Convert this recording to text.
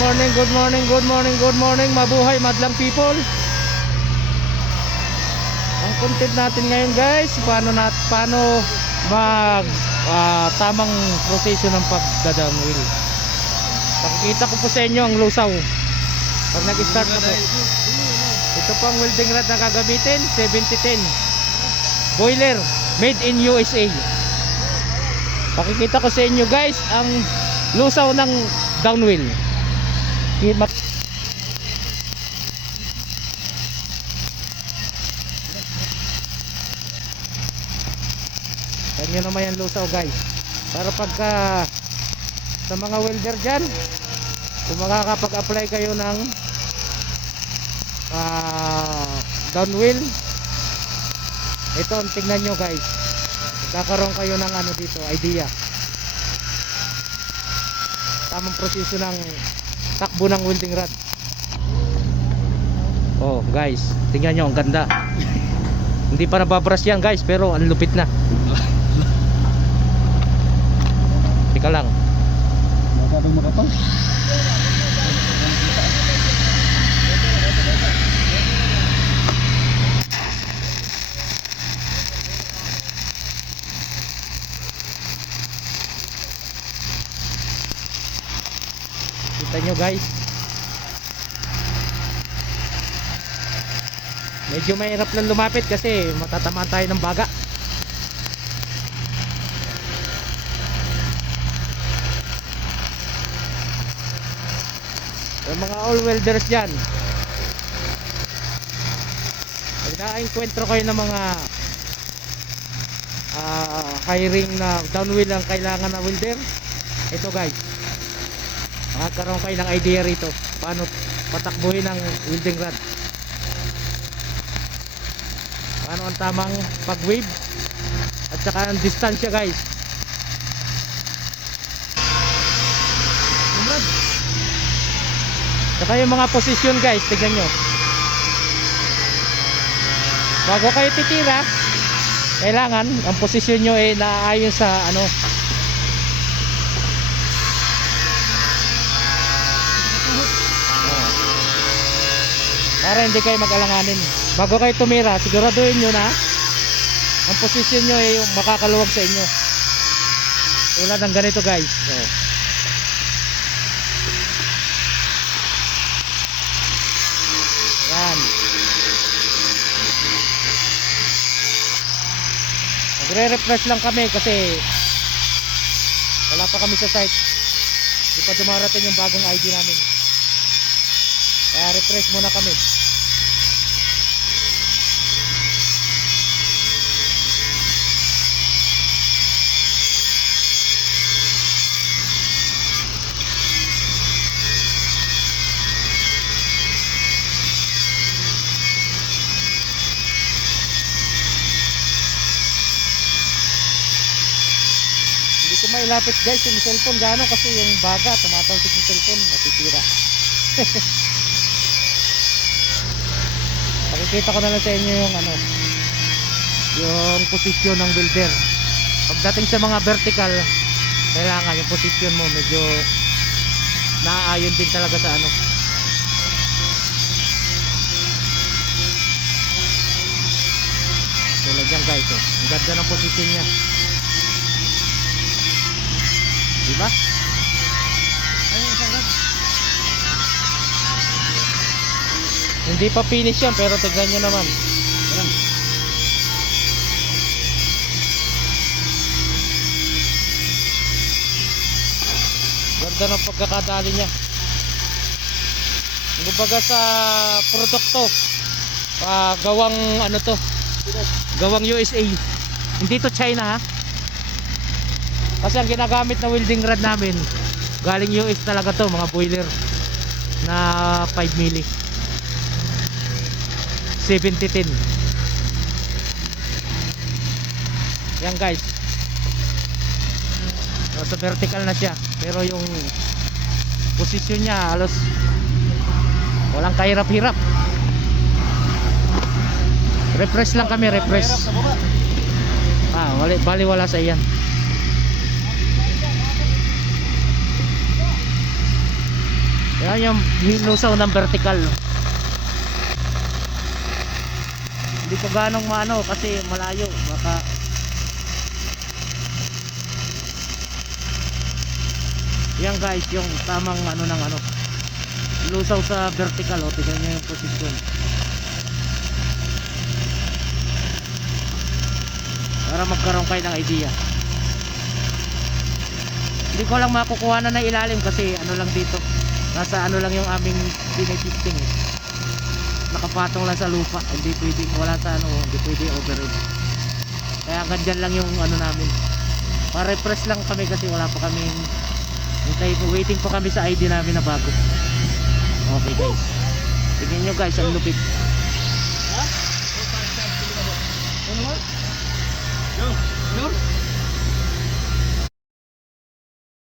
morning, good morning, good morning, good morning. Mabuhay madlang people. Ang content natin ngayon guys, paano mag tamang proseso ng pagdadangwil. Pakikita ko po sa inyo ang lusaw pag nag-start na po. Ito po ang welding rod na gagamitin, 7010 boiler, made in USA. Pakikita ko sa inyo guys ang lusaw ng downwheel. Ganyan naman yung lusaw guys, para pagka sa mga welder dyan, kung makakapag-apply kayo ng downwheel, ito tingnan nyo guys, kakaroon kayo ng ano dito, idea tamang proseso ng takbo ng welding rod. Oh guys, tingnan nyo, ang ganda. Hindi pa nababrush yan guys, pero ang lupit na. Teka lang, Masyadong makapal. kita nyo guys, medyo mahirap lang lumapit kasi matatamaan tayo ng baga. Yung mga all welders dyan, pag na-encuentro kayo ng mga hiring na downwheel ang kailangan na welder, ito guys, makakaroon kayo ng idea rito paano patakbuhin ang welding rod, paano ang tamang pag-wave at saka ang distansya guys. Saka yung mga posisyon guys, tignan nyo, bago kayo titira, kailangan ang posisyon nyo ay naayon sa ano, para hindi kayo mag-alanganin. Bago kayo tumira, siguraduhin nyo na ang posisyon nyo ay yung makakaluwag sa inyo, tulad ng ganito guys. Yan, nagre-refresh lang kami kasi wala pa kami sa site, hindi pa dumarating yung bagong ID namin, kaya refresh muna kami. Hindi ko mailapit guys yung cellphone gano'n kasi yung baga tumatalsik yung cellphone, matitira. Pakikita ko na lang sa inyo yung ano, yung posisyon ng welder. Pagdating sa mga vertical, kailangan yung posisyon mo medyo naaayon din talaga sa ano. Tulad yan guys, oh, ang ganda ng posisyon niya, diba? Hindi pa finish yan, pero tignan nyo naman. Ayan. Ganda ng pagkakadali niya. Kumbaga sa produkto, gawang ano to, gawang USA, hindi to China ha. Kasi ang ginagamit na welding rod namin galing US talaga to, mga boiler na 5 mili 7010. Yan guys, so, vertical na siya, pero yung posisyon niya halos walang kahirap-hirap. Refresh lang kami, refresh. Bali wala sa iyan. Yan yung lusaw ng vertical. Hindi ko ganong maano kasi malayo, baka yan guys yung tamang ano ng ano lusaw sa vertical. O tignan nyo yung posisyon para magkaroon kayo ng idea. Hindi ko lang makukuha na ilalim kasi ano lang dito, nasa ano lang yung aming pinay-testing eh. Nakapatong lang sa lupa, hindi pwede, wala sa ano, hindi pwede overhead. Kaya hanggang dyan lang yung ano namin, pa-refresh lang kami kasi wala pa kami waiting pa kami sa ID namin na bago. Okay guys, tignan nyo guys ang lupit.